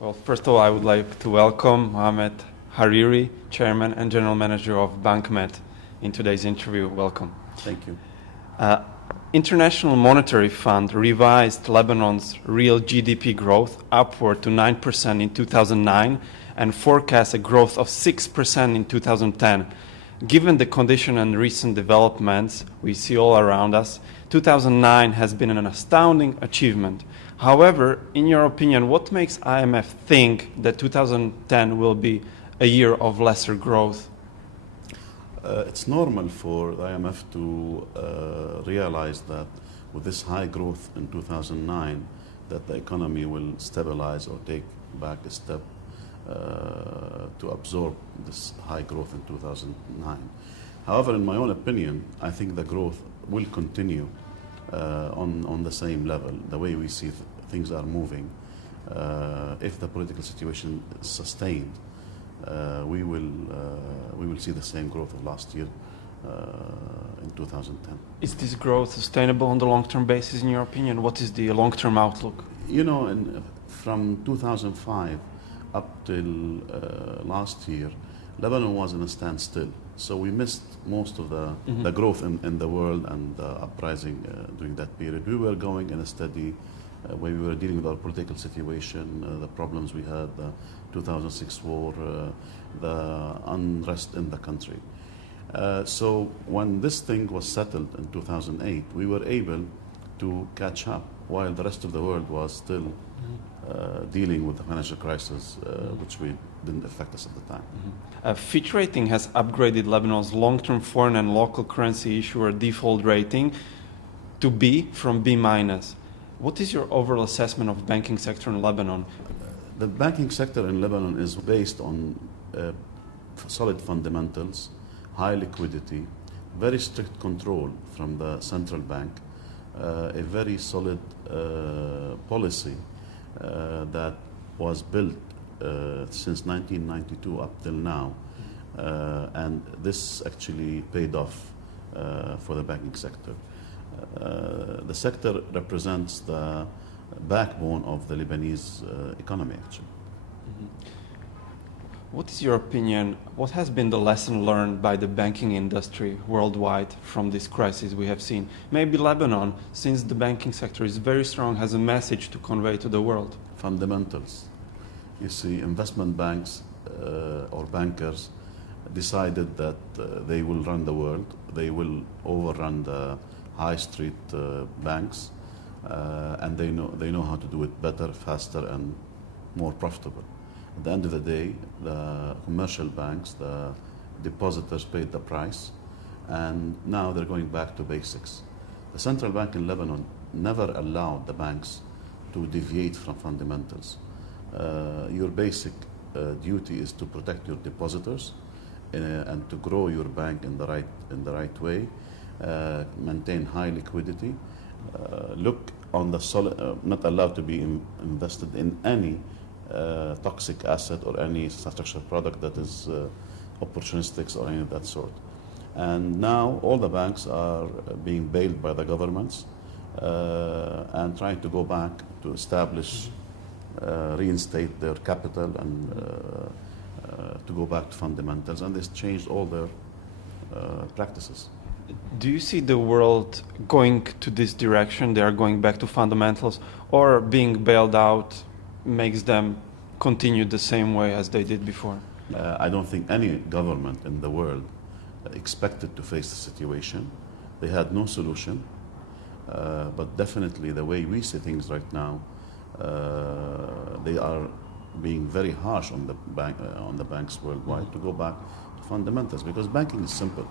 Well, first of all, I would like to welcome Mohamed Hariri, Chairman and General Manager of BankMed, in today's interview. Welcome. Thank you. International Monetary Fund revised Lebanon's real GDP growth upward to 9% in 2009 and forecasts a growth of 6% in 2010. Given the condition and recent developments we see all around us, 2009 has been an astounding achievement. However, in your opinion, what makes IMF think that 2010 will be a year of lesser growth? It's normal for the IMF to realize that with this high growth in 2009, that the economy will stabilize or take back a step to absorb this high growth in 2009. However, in my own opinion, I think the growth will continue on the same level, the way we see things are moving. If the political situation is sustained, we will see the same growth of last year in 2010. Is this growth sustainable on the long-term basis, in your opinion? What is the long-term outlook? You know, from 2005 up till last year, Lebanon was in a standstill. So we missed most of the growth in the world and the uprising during that period. We were going in a steady way. We were dealing with our political situation, the problems we had, the 2006 war, the unrest in the country. So when this thing was settled in 2008, we were able to catch up while the rest of the world was still dealing with the financial crisis, which didn't affect us at the time. Fitch Rating has upgraded Lebanon's long-term foreign and local currency issuer default rating to B from B-. What is your overall assessment of the banking sector in Lebanon? The banking sector in Lebanon is based on solid fundamentals, high liquidity, very strict control from the central bank, a very solid policy that was built since 1992 up till now, and this actually paid off for the banking sector. The sector represents the backbone of the Lebanese economy, actually. What is your opinion? What has been the lesson learned by the banking industry worldwide from this crisis we have seen? Maybe Lebanon, since the banking sector is very strong, has a message to convey to the world. Fundamentals. You see, investment banks or bankers decided that they will run the world. They will overrun the high street banks, and they know how to do it better, faster, and more profitable. At the end of the day, the commercial banks, the depositors paid the price, and now they're going back to basics. The central bank in Lebanon never allowed the banks to deviate from fundamentals. Your basic duty is to protect your depositors and to grow your bank in the right way, maintain high liquidity, look on the solid, not allowed to be invested in any toxic asset or any structured product that is opportunistic or any of that sort. And now all the banks are being bailed by the governments and trying to go back to establish, reinstate their capital and to go back to fundamentals, and this changed all their practices. Do you see the world going to this direction? They are going back to fundamentals, or being bailed out makes them continue the same way as they did before? I don't think any government in the world expected to face the situation. They had no solution, but definitely the way we see things right now, they are being very harsh on the banks worldwide to go back to fundamentals, because banking is simple.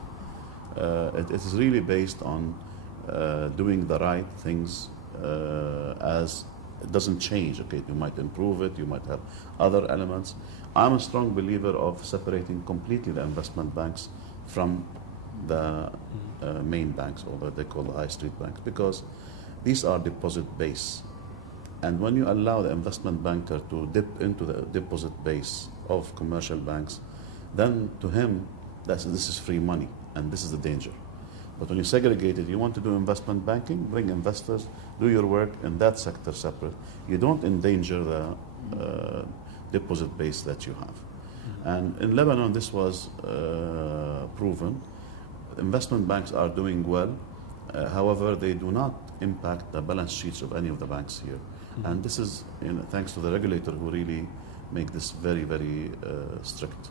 It is really based on doing the right things as it doesn't change. Okay, you might improve it, you might have other elements. I'm a strong believer of separating completely the investment banks from the main banks, or what they call the high street banks, because these are deposit base. And when you allow the investment banker to dip into the deposit base of commercial banks, then to him, this is free money, and this is the danger. But when you segregate it, you want to do investment banking, bring investors, do your work in that sector separate. You don't endanger the deposit base that you have. And in Lebanon, this was proven. Investment banks are doing well. However, they do not impact the balance sheets of any of the banks here. And this is thanks to the regulator who really make this very, very strict.